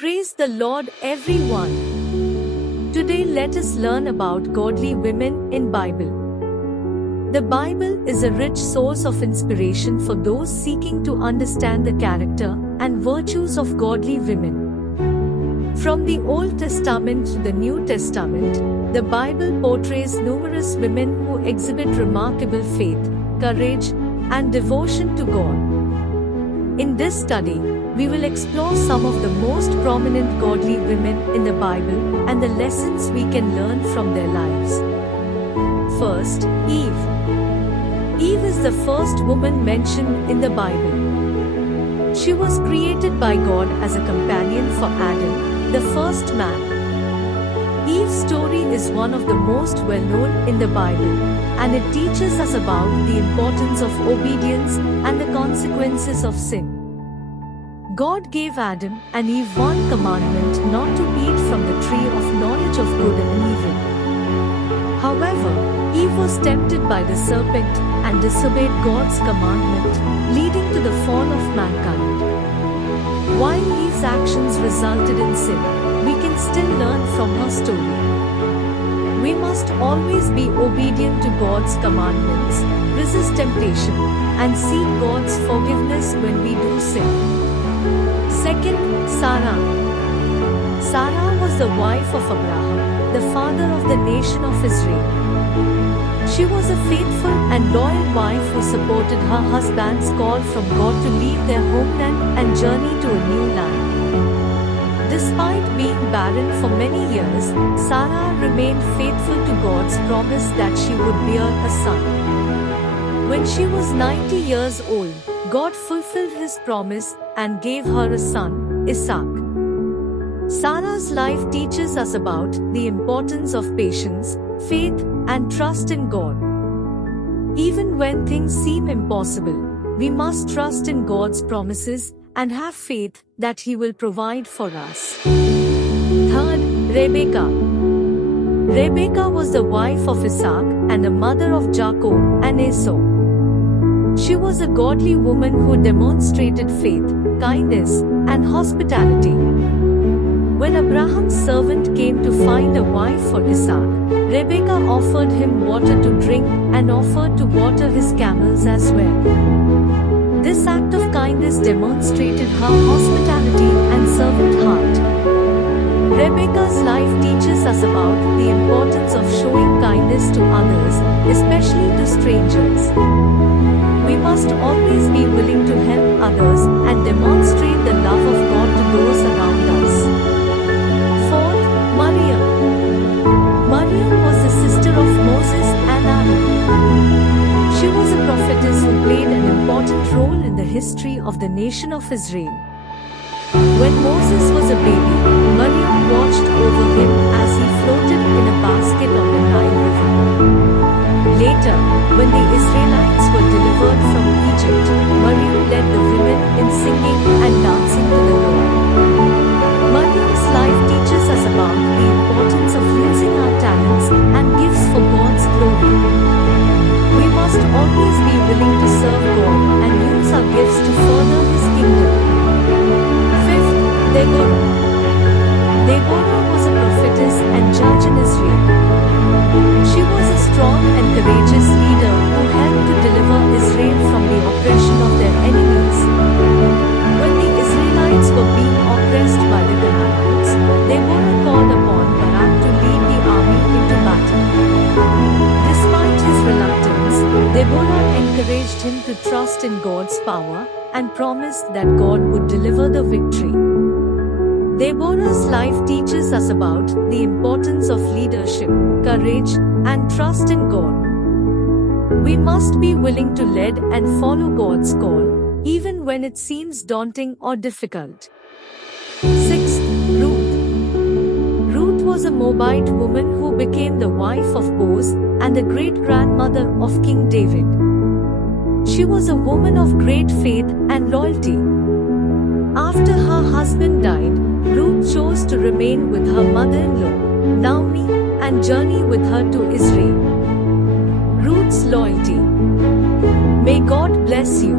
Praise the Lord, everyone. Today let us learn about godly women in Bible. The Bible is a rich source of inspiration for those seeking to understand the character and virtues of godly women. From the Old Testament to the New Testament, the Bible portrays numerous women who exhibit remarkable faith, courage, and devotion to God. In this study, we will explore some of the most prominent godly women in the Bible and the lessons we can learn from their lives. First, Eve. Eve is the first woman mentioned in the Bible. She was created by God as a companion for Adam, the first man. Eve's story is one of the most well-known in the Bible, and it teaches us about the importance of obedience and the consequences of sin. God gave Adam and Eve one commandment: not to eat from the tree of knowledge of good and evil. However, Eve was tempted by the serpent and disobeyed God's commandment, leading to the fall of mankind. While Eve's actions resulted in sin, we can still learn from her story. We must always be obedient to God's commandments, resist temptation, and seek God's forgiveness when we do sin. Second, Sarah. Sarah was the wife of Abraham, the father of the nation of Israel. She was a faithful and loyal wife who supported her husband's call from God to leave their homeland and journey to a new land. Despite being barren for many years, Sarah remained faithful to God's promise that she would bear a son. When she was 90 years old, God fulfilled His promise and gave her a son, Isaac. Sarah's life teaches us about the importance of patience, faith, and trust in God. Even when things seem impossible, we must trust in God's promises and have faith that He will provide for us. Third, Rebecca. Rebecca was the wife of Isaac and the mother of Jacob and Esau. She was a godly woman who demonstrated faith, kindness, and hospitality. When Abraham's servant came to find a wife for Isaac, Rebecca offered him water to drink and offered to water his camels as well. This act of kindness demonstrated her hospitality and servant heart. Rebecca's life teaches us about the importance of showing kindness to others, especially to strangers. We must always be willing to help others and demonstrate the love of God to those around us. Fourth, Maryam. Maryam was the sister of Moses and Aaron. She was a prophetess who played an important role in the history of the nation of Israel. When Moses was a baby, Maryam watched over him as he floated in a basket on the Nile River. Later, when the Israelites were delivered from Egypt, Maryam led the women in singing and dancing to the Lord. Maryam's life teaches us about the importance of using our talents and gifts for God's glory. We must always be willing to serve God and use our gifts to further His kingdom. Fifth, Deborah. Deborah was a prophetess and judge in Israel. She was a strong and courageous leader who helped to deliver Israel from the oppression of their enemies. When the Israelites were being oppressed by the Canaanites, Deborah called upon Barak to lead the army into battle. Despite his reluctance, Deborah encouraged him to trust in God's power and promised that God would deliver the victory. Deborah's life teaches us about the importance of leadership, courage, and trust in God. We must be willing to lead and follow God's call, even when it seems daunting or difficult. Sixth, Ruth. Ruth was a Moabite woman who became the wife of Boaz and the great-grandmother of King David. She was a woman of great faith and loyalty. After her husband died, Ruth chose to remain with her mother-in-law, Naomi, and journey with her to Israel. Ruth's loyalty. May God bless you.